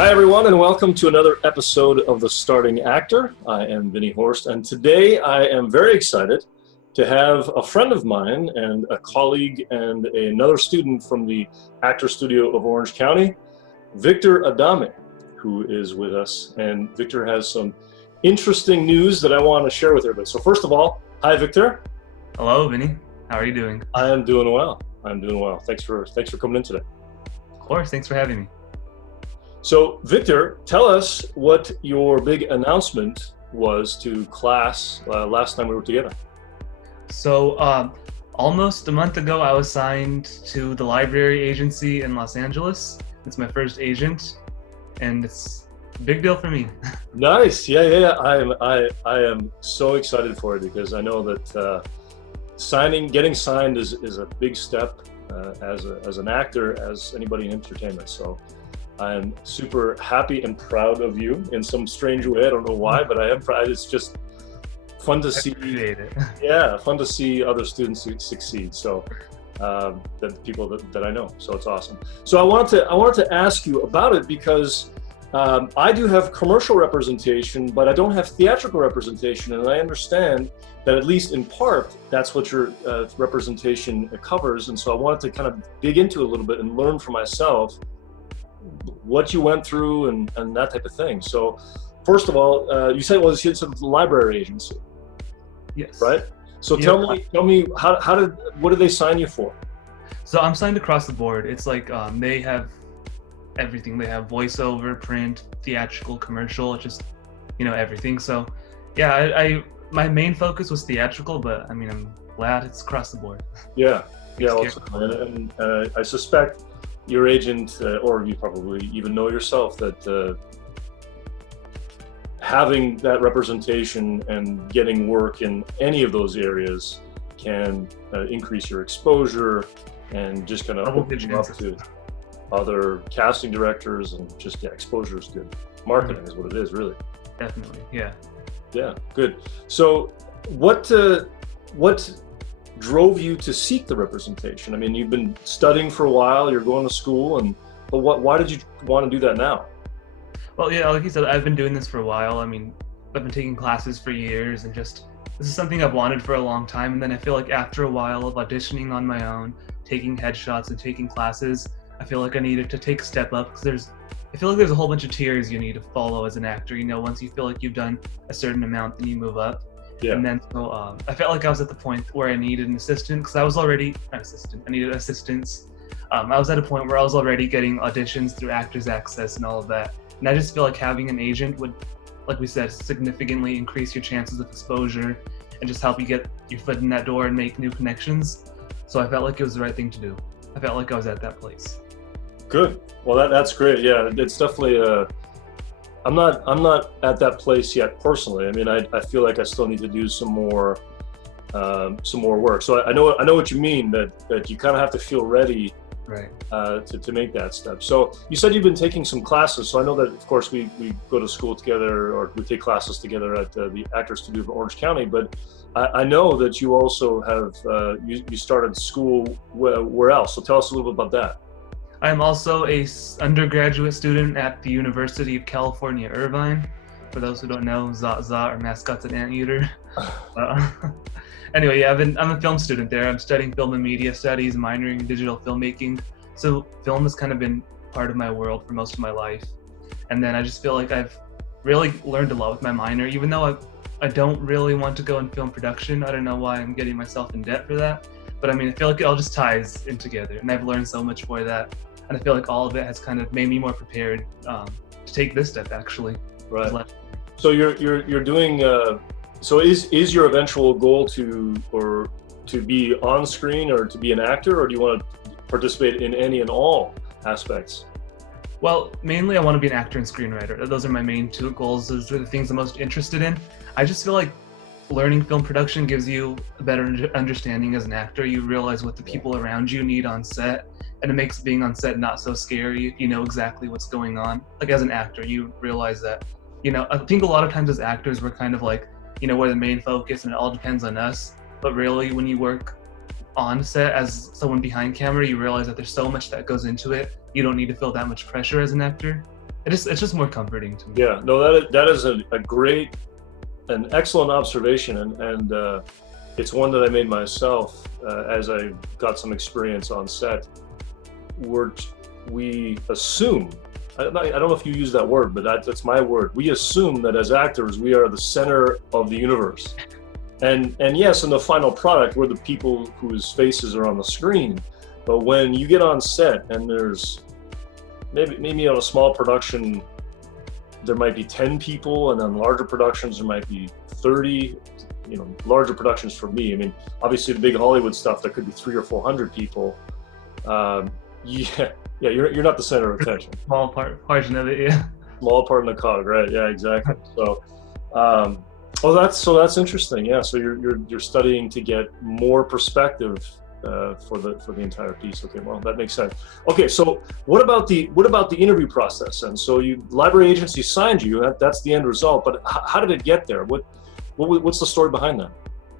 Hi, everyone, and welcome to another episode of The Starting Actor. I am Vinnie Horst, and today I am very excited to have a friend of mine and a colleague and another student from the Actor Studio of Orange County, Victor Adame, who is with us. And Victor has some interesting news that I want to share with everybody. So first of all, hi, Victor. Hello, Vinny. How are you doing? I am doing well. Thanks for coming in today. Of course. Thanks for having me. So, Victor, tell us what your big announcement was to class last time we were together. So, almost a month ago, I was signed to the library agency in Los Angeles. It's my first agent, and it's a big deal for me. Nice. Yeah. I am so excited for it because I know that getting signed is a big step as an actor, as anybody in entertainment. So I'm super happy and proud of you in some strange way. I don't know why, but I am proud. It's just fun to see. Yeah, fun to see other students succeed. So the people that I know. So it's awesome. So I wanted to ask you about it because I do have commercial representation, but I don't have theatrical representation, and I understand that at least in part that's what your representation covers. And so I wanted to kind of dig into it a little bit and learn for myself what you went through and that type of thing. So first of all, you said it was the library agency. Yes. Right? So tell me what did they sign you for? So I'm signed across the board. It's like they have everything. They have voiceover, print, theatrical, commercial, just everything. So yeah, my main focus was theatrical, but I mean I'm glad it's across the board. Yeah. And I suspect your agent, or you probably even know yourself, that having that representation and getting work in any of those areas can increase your exposure and just kind of open you up to other casting directors, and just exposure is good. Marketing is what it is, really. Definitely, yeah. Yeah, good. So what drove you to seek the representation? I mean, you've been studying for a while, you're going to school, but why did you want to do that now? Well, yeah, like you said, I've been doing this for a while. I mean, I've been taking classes for years, and this is something I've wanted for a long time. And then I feel like after a while of auditioning on my own, taking headshots and taking classes, I feel like I needed to take a step up, because I feel like there's a whole bunch of tiers you need to follow as an actor. Once you feel like you've done a certain amount, then you move up. Yeah. And then so I felt like I was at the point where I needed an assistant, because I was already an assistant. I needed assistants. I was at a point where I was already getting auditions through Actors Access and all of that. And I just feel like having an agent would, like we said, significantly increase your chances of exposure and just help you get your foot in that door and make new connections. So I felt like it was the right thing to do. I felt like I was at that place. Good. Well, that's great. Yeah, it's definitely I'm not at that place yet personally. I mean, I feel like I still need to do some more work. So I know what you mean, that you kind of have to feel ready, right, to make that step. So you said you've been taking some classes. So I know that, of course, we go to school together, or we take classes together at the Actor Studio of Orange County. But I know that you also have you started school where else? So tell us a little bit about that. I am also a undergraduate student at the University of California, Irvine. For those who don't know, Zah or mascots and anteater. Anyway, yeah, I'm a film student there. I'm studying film and media studies, minoring in digital filmmaking. So film has kind of been part of my world for most of my life. And then I just feel like I've really learned a lot with my minor, even though I don't really want to go in film production. I don't know why I'm getting myself in debt for that. But I mean, I feel like it all just ties in together, and I've learned so much for that. And I feel like all of it has kind of made me more prepared to take this step, actually. Right. So you're doing. So is your eventual goal to be on screen or to be an actor, or do you want to participate in any and all aspects? Well, mainly I want to be an actor and screenwriter. Those are my main two goals. Those are the things I'm most interested in. I just feel like learning film production gives you a better understanding as an actor. You realize what the people around you need on set, and it makes being on set not so scary. You know exactly what's going on. Like as an actor, you realize that, I think a lot of times as actors, we're kind of like, we're the main focus and it all depends on us. But really, when you work on set as someone behind camera, you realize that there's so much that goes into it. You don't need to feel that much pressure as an actor. it's just more comforting to me. Yeah, no, that is a great, an excellent observation, and it's one that I made myself as I got some experience on set. We assume, I don't know if you use that word, but that's my word. We assume that as actors, we are the center of the universe. And yes, in the final product, we're the people whose faces are on the screen. But when you get on set and there's maybe on a small production, there might be 10 people, and then larger productions, there might be 30, larger productions for me. I mean, obviously the big Hollywood stuff, there could be 300 or 400 people. You're not the center of attention. Small portion of it, yeah. Small part in the cog, right? Yeah, exactly. So, that's interesting. Yeah, so you're studying to get more perspective for the entire piece. Okay, well, that makes sense. Okay, so what about the interview process? And so library agency signed you. That's the end result. But how did it get there? What's the story behind that?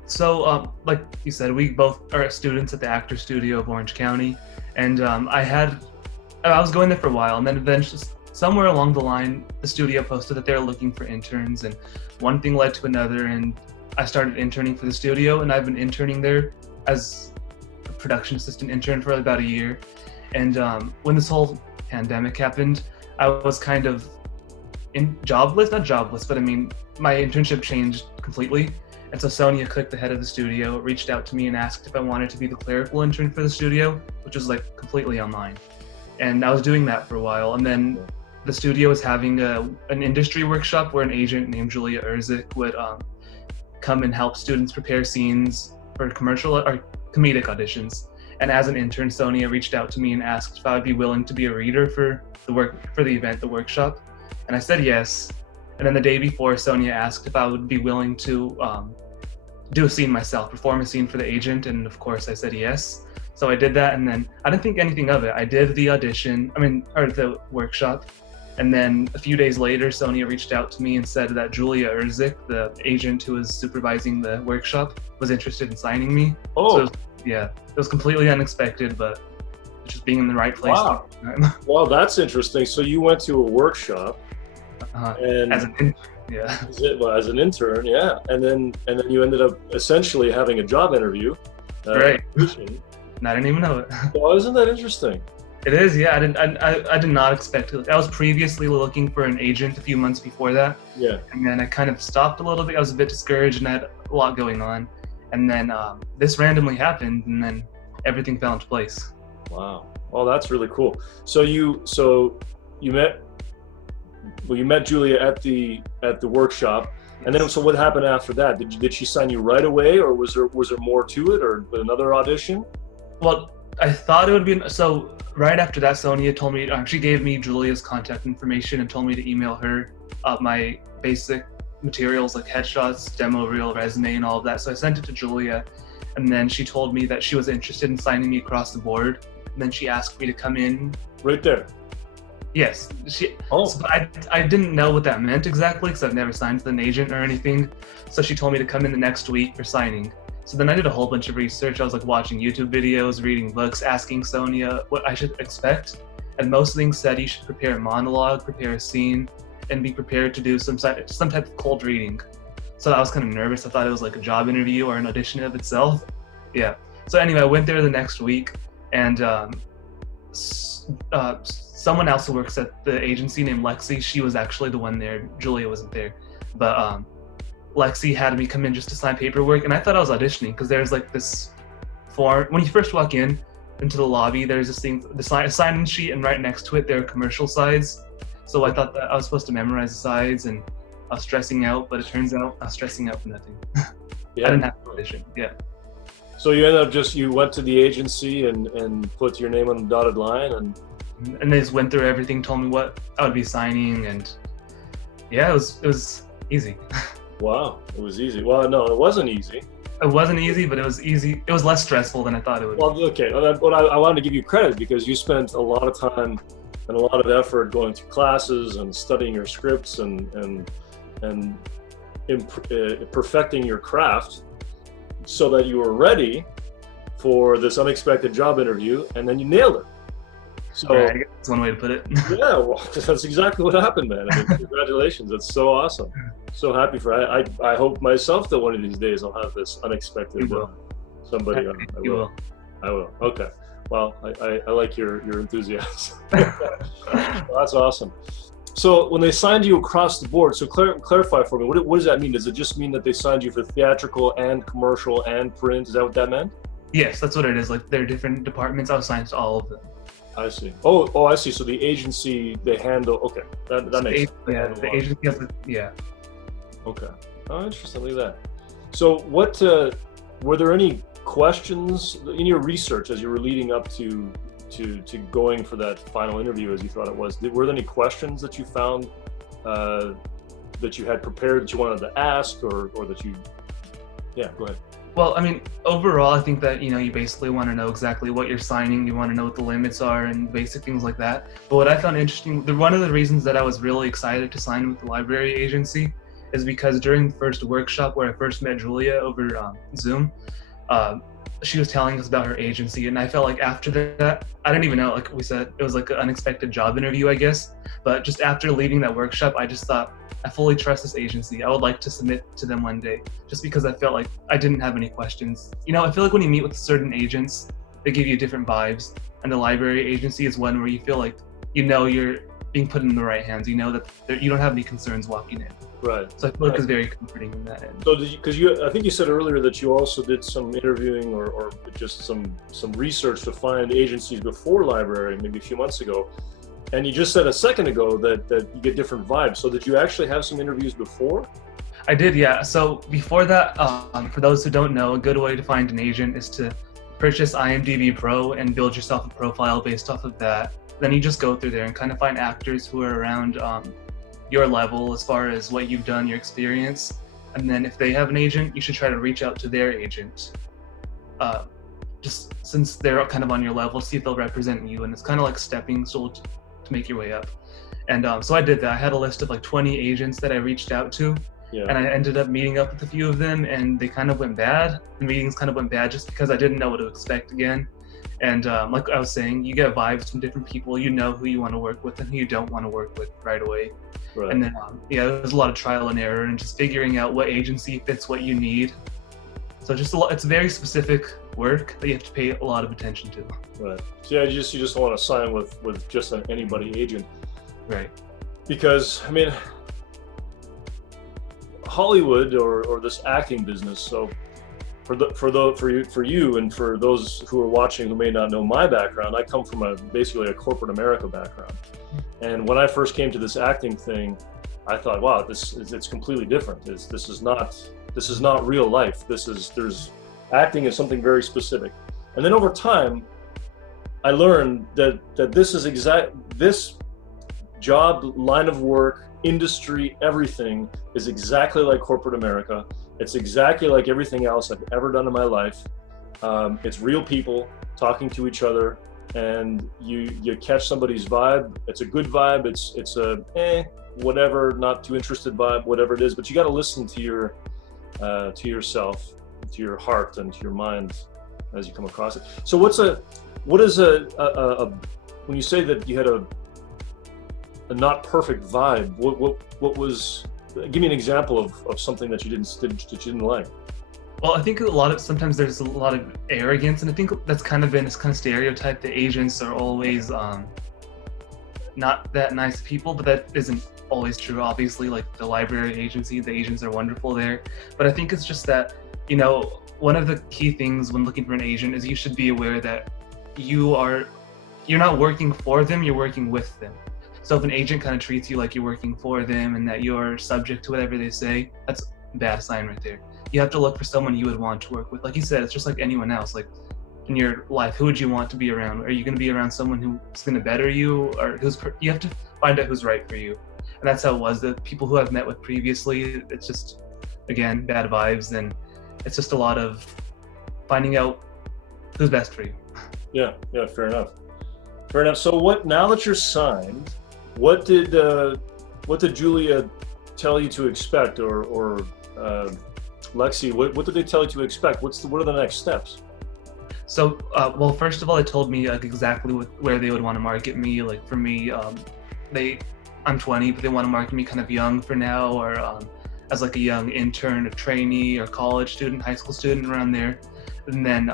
So, like you said, we both are students at the Actor Studio of Orange County, and I was going there for a while, and then eventually, somewhere along the line, the studio posted that they were looking for interns, and one thing led to another, and I started interning for the studio, and I've been interning there as a production assistant intern for about a year. And when this whole pandemic happened, I was kind of not jobless, but I mean, my internship changed completely. And so Sonia Cook, the head of the studio, reached out to me and asked if I wanted to be the clerical intern for the studio, which was like completely online. And I was doing that for a while. And then the studio was having an industry workshop where an agent named Julia Erzik would come and help students prepare scenes for commercial or comedic auditions. And as an intern, Sonia reached out to me and asked if I would be willing to be a reader for the workshop. And I said yes. And then the day before, Sonia asked if I would be willing to do a scene myself, perform a scene for the agent. And of course I said yes. So I did that, and then I didn't think anything of it. I did the the workshop. And then a few days later, Sonia reached out to me and said that Julia Erzik, the agent who was supervising the workshop, was interested in signing me. Oh. So, it was completely unexpected, but just being in the right place. Wow. Well, that's interesting. So you went to a workshop, and as an intern, yeah, and then you ended up essentially having a job interview. Right. I didn't even know it. Well, isn't that interesting? It is, yeah. I did not expect it. I was previously looking for an agent a few months before that. Yeah. And then I kind of stopped a little bit. I was a bit discouraged and I had a lot going on. And then this randomly happened, and then everything fell into place. Wow. Oh, that's really cool. So you met Julia at the workshop, and then so what happened after that? Did she sign you right away, or was there more to it, or another audition? Well, I thought it would be so. Right after that, Sonia told me, she gave me Julia's contact information and told me to email her my basic materials like headshots, demo reel, resume, and all of that. So I sent it to Julia, and then she told me that she was interested in signing me across the board. And then she asked me to come in. Right there. Yes. So I didn't know what that meant exactly because I've never signed with an agent or anything. So she told me to come in the next week for signing. So then I did a whole bunch of research. I was like watching YouTube videos, reading books, asking Sonia what I should expect. And most things said you should prepare a monologue, prepare a scene, and be prepared to do some type of cold reading. So I was kind of nervous. I thought it was like a job interview or an audition of itself. Yeah. So anyway, I went there the next week, and someone else who works at the agency named Lexi, she was actually the one there. Julia wasn't there. But Lexi had me come in just to sign paperwork, and I thought I was auditioning because there's like this form. When you first walk into the lobby, there's this thing, the sign-in sheet, and right next to it, there are commercial sides. So I thought that I was supposed to memorize the sides, and I was stressing out, but it turns out I was stressing out for nothing. Yeah. I didn't have to audition, yeah. So you ended up you went to the agency and put your name on the dotted line, and they just went through everything, told me what I would be signing, and yeah, it was easy. Wow, it was easy. Well, no, it wasn't easy. It wasn't easy, but it was easy. It was less stressful than I thought it would be. Well, okay, but I wanted to give you credit because you spent a lot of time and a lot of effort going through classes and studying your scripts and perfecting your craft so that you were ready for this unexpected job interview, and then you nailed it. So Right, I guess that's one way to put it. yeah, well, that's exactly what happened, man. I mean, congratulations. That's so awesome. So happy for I hope myself that one of these days I'll have this unexpected You will. somebody on. I You will. will. I will. Okay. Well, I like your enthusiasm. Well, that's awesome. So when they signed you across the board, so clarify for me, what does that mean? Does it just mean that they signed you for theatrical and commercial and print? Is that what that meant? Yes, that's what it is. Like there are different departments. I was assigned to all of them. I see. Oh, I see. So the agency, they handle, okay, that makes sense. Yeah, the agency has yeah. Okay. Oh, interesting. Look at that. So what, were there any questions in your research as you were leading up to going for that final interview as you thought it was? Were there any questions that you found that you had prepared that you wanted to ask or that you, yeah, go ahead. Well, I mean, overall, I think that, you basically want to know exactly what you're signing. You want to know what the limits are and basic things like that. But what I found interesting, one of the reasons that I was really excited to sign with the library agency is because during the first workshop where I first met Julia over Zoom, she was telling us about her agency, and I felt like after that, I didn't even know, like we said, it was like an unexpected job interview, I guess. But just after leaving that workshop, I just thought, I fully trust this agency. I would like to submit to them one day, just because I felt like I didn't have any questions. I feel like when you meet with certain agents, they give you different vibes, and the library agency is one where you feel like, you're being put in the right hands. You know that you don't have any concerns walking in. Right. So I feel like it's very comforting in that end. So because I think you said earlier that you also did some interviewing or just some research to find agencies before library, maybe a few months ago. And you just said a second ago that you get different vibes. So did you actually have some interviews before? I did, yeah. So before that, for those who don't know, a good way to find an agent is to purchase IMDb Pro and build yourself a profile based off of that. Then you just go through there and kind of find actors who are around your level as far as what you've done, your experience. And then if they have an agent, you should try to reach out to their agent. Just since they're kind of on your level, see if they'll represent you. And it's kind of like stepping stool to make your way up. And so I did that. I had a list of like 20 agents that I reached out to. Yeah. And I ended up meeting up with a few of them, and they kind of went bad. The meetings kind of went bad just because I didn't know what to expect again. And like I was saying, you get vibes from different people. You know who you want to work with and who you don't want to work with right away. Right. And then, there's a lot of trial and error and just figuring out what agency fits what you need. So it's very specific work that you have to pay a lot of attention to. Right. So you just want to sign with just an anybody agent. Right. Because, I mean, Hollywood or this acting business, so for you and for those who are watching who may not know my background, I come from basically a corporate America background. And when I first came to this acting thing, I thought, wow, it's completely different. This is not real life. Acting is something very specific. And then over time, I learned that this job, line of work, industry, everything is exactly like corporate America. It's exactly like everything else I've ever done in my life. It's real people talking to each other, and you catch somebody's vibe. It's a good vibe. It's a whatever, not too interested vibe, whatever it is. But you got to listen to yourself, to your heart, and to your mind as you come across it. So what is when you say that you had a not perfect vibe, what was? Give me an example of something that you didn't like. Well, I think sometimes there's a lot of arrogance, and I think that's kind of been this kind of stereotype that agents are always not that nice people, but that isn't always true. Obviously, like the library agency, the agents are wonderful there, but I think it's just that, one of the key things when looking for an agent is you should be aware that you're not working for them, you're working with them. So if an agent kind of treats you like you're working for them and that you're subject to whatever they say, that's a bad sign right there. You have to look for someone you would want to work with. Like you said, it's just like anyone else. Like in your life, who would you want to be around? Are you going to be around someone who's going to better you, or you have to find out who's right for you? And that's how it was. The people who I've met with previously, it's just, again, bad vibes, and it's just a lot of finding out who's best for you. Yeah, fair enough. So now that you're signed, what did Julia tell you to expect, or Lexi, what did they tell you to expect? What are the next steps? Well, first of all, they told me like exactly where they would want to market me. Like for me, I'm 20, but they want to market me kind of young for now, or as like a young intern, a trainee, or college student, high school student around there. And then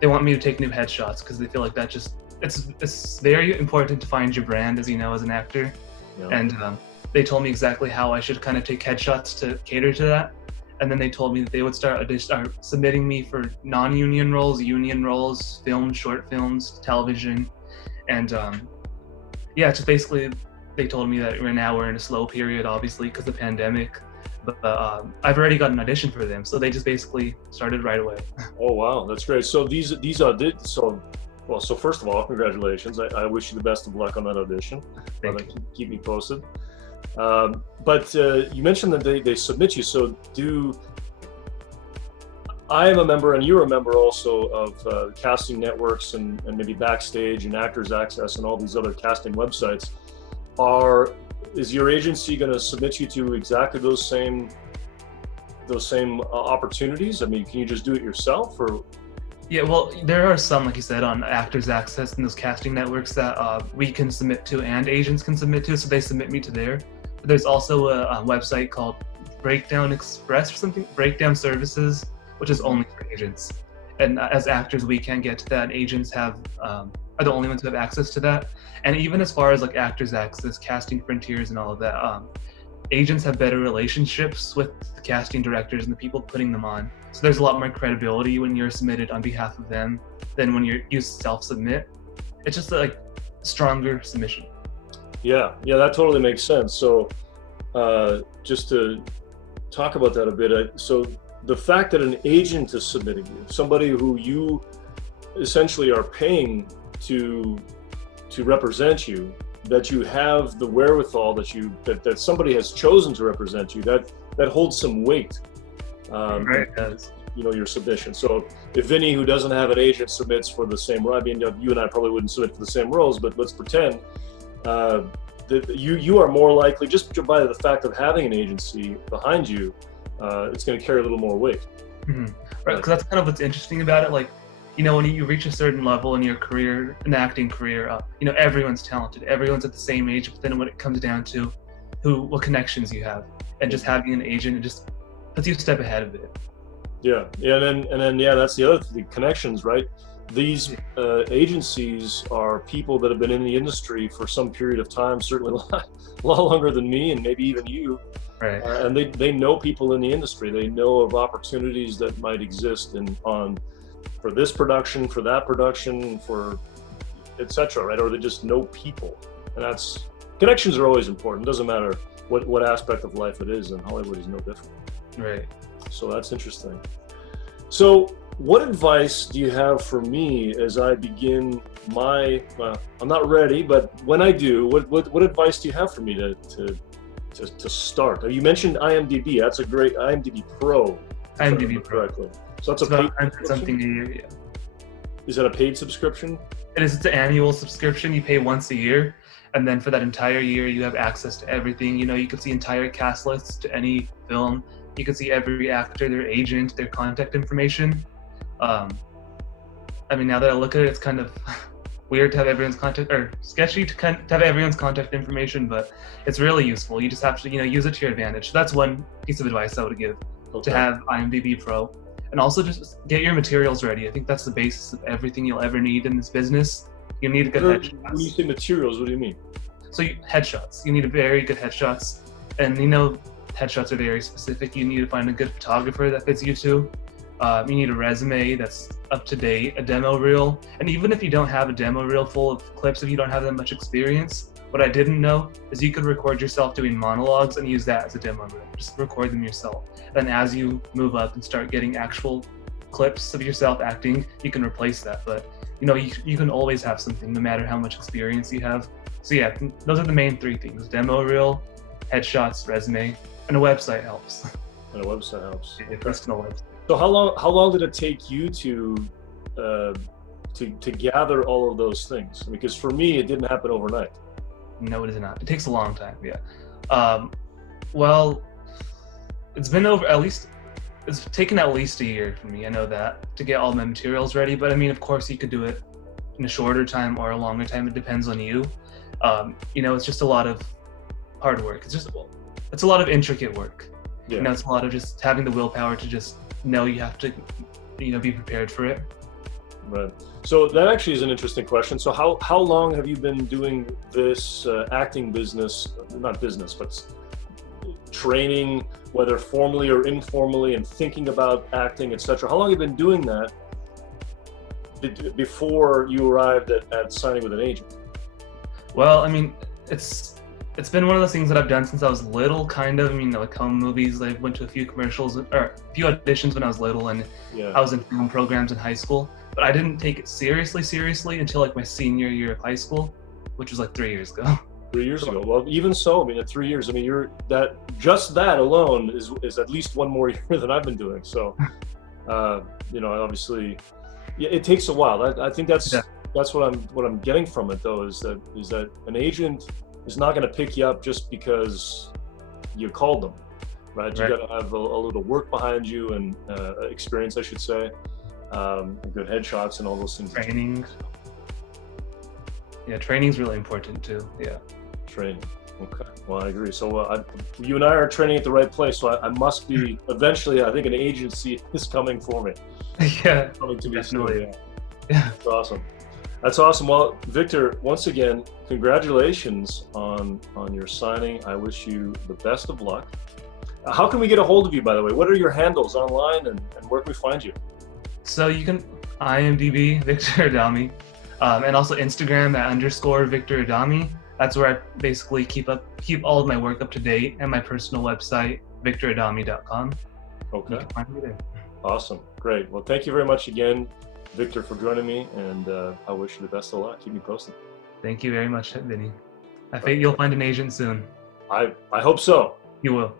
they want me to take new headshots because they feel like that just it's very important to find your brand, as you know, as an actor. Yeah. And they told me exactly how I should kind of take headshots to cater to that. And then they told me that they would start submitting me for non-union roles, union roles, films, short films, television. And yeah, just basically they told me that right now we're in a slow period, obviously, because of the pandemic. But I've already got an audition for them. So they just basically started right away. Oh, wow. That's great. So these auditions, so first of all, congratulations. I wish you the best of luck on that audition. Thank you. Keep me posted. But you mentioned that they submit you. So I am a member, and you're a member also of casting networks and maybe Backstage and Actors Access and all these other casting websites. Is your agency going to submit you to exactly those same opportunities? I mean, can you just do it yourself, or? Yeah, well, there are some, like you said, on Actors Access and those casting networks that we can submit to and agents can submit to, so they submit me to there. But there's also a website called Breakdown Express or something, Breakdown Services, which is only for agents. And as actors, we can't get to that. Agents are the only ones who have access to that. And even as far as like Actors Access, Casting Frontiers and all of that, agents have better relationships with the casting directors and the people putting them on. So there's a lot more credibility when you're submitted on behalf of them than when you self-submit. It's just like stronger submission. Yeah, that totally makes sense. So just to talk about that a bit, so the fact that an agent is submitting you, somebody who you essentially are paying to represent you, that you have the wherewithal, that somebody has chosen to represent you, that holds some weight. Right, it does. Your submission. So if Vinnie, who doesn't have an agent, submits for the same role, I mean, you and I probably wouldn't submit for the same roles, but let's pretend that you are more likely, just by the fact of having an agency behind you, it's going to carry a little more weight. Mm-hmm. Right, because that's kind of what's interesting about it. Like, when you reach a certain level in your career, an acting career, everyone's talented, everyone's at the same age. But then when it comes down to what connections you have, and just having an agent, it just puts you a step ahead of it. Yeah, and then that's the other thing, connections, right? These agencies are people that have been in the industry for some period of time, certainly a lot longer than me, and maybe even you. Right. And they know people in the industry. They know of opportunities that might exist for this production, for that production, for etc. Right? Or they just know people, and connections are always important. It doesn't matter what aspect of life it is, and Hollywood is no different. Right. So that's interesting. So what advice do you have for me as I begin I'm not ready, but when I do, what advice do you have for me to start? You mentioned IMDb. That's a great IMDb Pro. IMDb Pro. Correctly. So that's a paid something a year, yeah. Is that a paid subscription? It is. It's an annual subscription. You pay once a year, and then for that entire year, you have access to everything. You can see entire cast lists to any film. You can see every actor, their agent, their contact information. I mean, now that I look at it, it's kind of weird to have everyone's contact, or sketchy to have everyone's contact information, but it's really useful. You just have to, use it to your advantage. So that's one piece of advice I would give, to have IMDb Pro. And also just get your materials ready. I think that's the basis of everything you'll ever need in this business. You need good headshots. When you say materials, what do you mean? So headshots. You need very good headshots. And headshots are very specific. You need to find a good photographer that fits you too. You need a resume that's up to date, a demo reel. And even if you don't have a demo reel full of clips, if you don't have that much experience, what I didn't know is you could record yourself doing monologues and use that as a demo reel. Just record them yourself. Then as you move up and start getting actual clips of yourself acting, you can replace that. But you can always have something, no matter how much experience you have. So yeah, those are the main three things: demo reel, headshots, resume, and a website helps. And a website helps. A personal website. So how long did it take you to gather all of those things? Because for me, it didn't happen overnight. No, it is not. It takes a long time. Yeah. Well, it's been over at least it's taken at least a year for me. I know that, to get all my materials ready. But I mean, of course, you could do it in a shorter time or a longer time. It depends on you. It's just a lot of hard work. It's a lot of intricate work. Yeah. It's a lot of just having the willpower to just know you have to, be prepared for it. Right. So that actually is an interesting question. So how long have you been doing this acting business, not business, but training, whether formally or informally, and thinking about acting, etc.? How long have you been doing that before you arrived at signing with an agent? Well, I mean, it's been one of those things that I've done since I was little, kind of. I mean, like home movies. I went to a few commercials or a few auditions when I was little, and I was in film programs in high school. But I didn't take it seriously until like my senior year of high school, which was like 3 years ago. 3 years ago. Well, even so, I mean, at 3 years, I mean, that alone is at least one more year than I've been doing. So, obviously, yeah, it takes a while. I think that's what I'm getting from it, though, is that an agent is not going to pick you up just because you called them, right? You got to have a little work behind you and experience, I should say, good headshots and all those things. Training. Yeah, training's really important too. Yeah. Training. Okay. Well, I agree. So you and I are training at the right place. So I must be eventually. I think an agency is coming for me. Yeah. Coming to me definitely. soon. Yeah. That's awesome. That's awesome. Well, Victor, once again, congratulations on your signing. I wish you the best of luck. How can we get a hold of you, by the way? What are your handles online, and where can we find you? So you can IMDb Victor Adame, and also Instagram at _Victor Adame. That's where I basically keep all of my work up to date, and my personal website, victoradame.com. Okay. You can find me there. Awesome. Great. Well, thank you very much again, Victor, for joining me, and I wish you the best of luck. Keep me posted. Thank you very much, Vinnie. I think you'll find an agent soon. I hope so. You will.